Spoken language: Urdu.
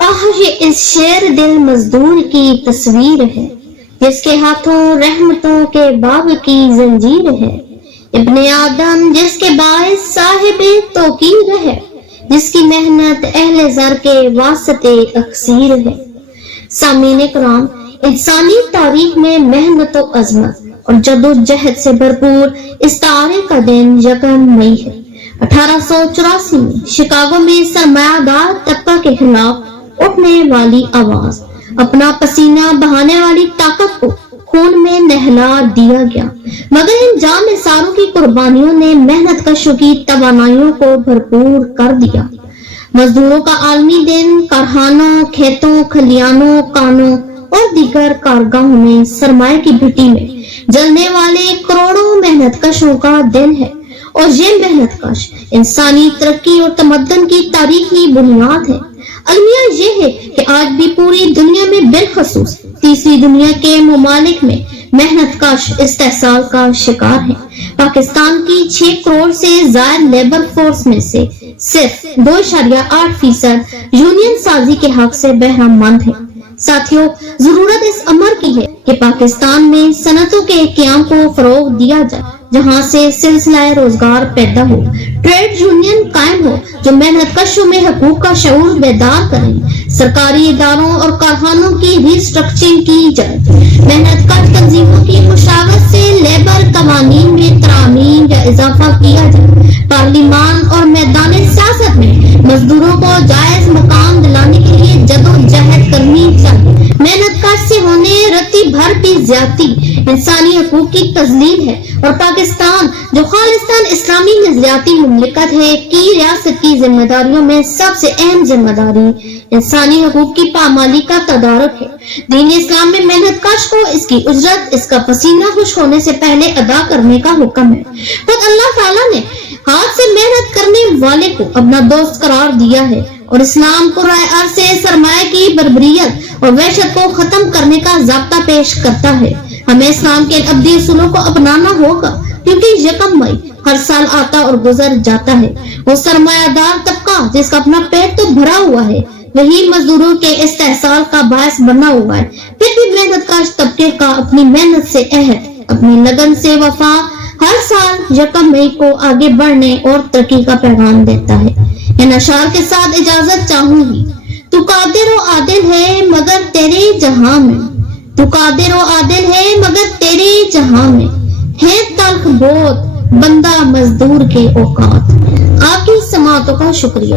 یہ اس شیر دل مزدور کی تصویر ہے، جس کے ہاتھوں رحمتوں کے باب کی زنجیر ہے، ابن آدم جس کے باعث صاحب توقیر ہے، جس کی محنت اہل زر کے واسطے اکثیر ہے۔ سامعین کرام، انسانی تاریخ میں محنت و عظمت اور جدوجہد سے بھرپور استعارے کا دن 1 مئی ہے۔ 1884 میں شکاگو میں سرمایہ دار طبقہ کے خلاف اٹھنے والی آواز، اپنا پسینہ بہانے والی طاقت کو خون میں نہلا دیا گیا، مگر ان جان نثاروں کی قربانیوں نے محنت کشوں کی توانائیوں کو بھرپور کر دیا۔ مزدوروں کا عالمی دن کارخانوں، کھیتوں، کھلیانوں، کانوں اور دیگر کارگاہوں میں سرمایہ کی بھٹی میں جلنے والے کروڑوں محنت کشوں کا دن ہے، اور یہ محنت کش انسانی ترقی اور تمدن کی تاریخی بنیاد ہے۔ المیہ یہ ہے کہ آج بھی پوری دنیا میں بالخصوص تیسری دنیا کے ممالک میں محنت کش استحصال کا شکار ہے۔ پاکستان کی 6 کروڑ سے زائد لیبر فورس میں سے صرف 2.8% یونین سازی کے حق سے بہرہ مند ہے۔ ساتھیوں، ضرورت اس امر کی ہے کہ پاکستان میں صنعتوں کے قیام کو فروغ دیا جائے، جہاں سے سلسلہ روزگار پیدا ہو، ٹریڈ یونین قائم ہو جو محنت کشوں میں حقوق کا شعور بیدار کریں، سرکاری اداروں اور کارخانوں کی ری سٹرکچرنگ کی جائے، محنت کش تنظیموں کی مشاورت سے لیبر قوانین میں ترامیم یا اضافہ کیا جائے، پارلیمان اور میدان سیاست میں مزدوروں کو جائز مقام دلانے کے لیے جدوجہد کرنی چاہیے۔ محنت کش سے ہونے رتی بھر بھی زیادتی انسانی حقوق کی تذلیل ہے، اور پاکستان جو خالصتاً اسلامی نظریاتی مملکت ہے کی ریاست کی ذمہ داریوں میں سب سے اہم ذمہ داری انسانی حقوق کی پامالی کا تدارک ہے۔ دین اسلام میں محنت کش کو اس کی اجرت اس کا پسینہ خشک ہونے سے پہلے ادا کرنے کا حکم ہے۔ خود اللہ تعالیٰ نے ہاتھ سے محنت کرنے والے کو اپنا دوست قرار دیا ہے، اور اسلام قرۂ ارض سے سرمایہ کی بربریت اور وحشت کو ختم کرنے کا ضابطہ پیش کرتا ہے۔ ہمیں اسلام کے ابدی اصولوں کو اپنانا ہوگا، کیونکہ 1 مئی ہر سال آتا اور گزر جاتا ہے۔ وہ سرمایہ دار طبقہ جس کا اپنا پیٹ تو بھرا ہوا ہے، وہی مزدوروں کے استحصال کا باعث بنا ہوا ہے۔ پھر بھی محنت کش طبقے کا اپنی محنت سے عہد، اپنی لگن سے وفا ہر سال 1 مئی کو آگے بڑھنے اور ترقی کا پیغام دیتا ہے۔ ان اشعار کے ساتھ اجازت چاہوں گی۔ تو قادر و عادل ہے مگر تیرے جہاں میں، تو قادر و عادل ہے مگر تیرے جہاں میں، ہے تلخ بہت بندہ مزدور کے اوقات۔ آپ کی سماعتوں کا شکریہ۔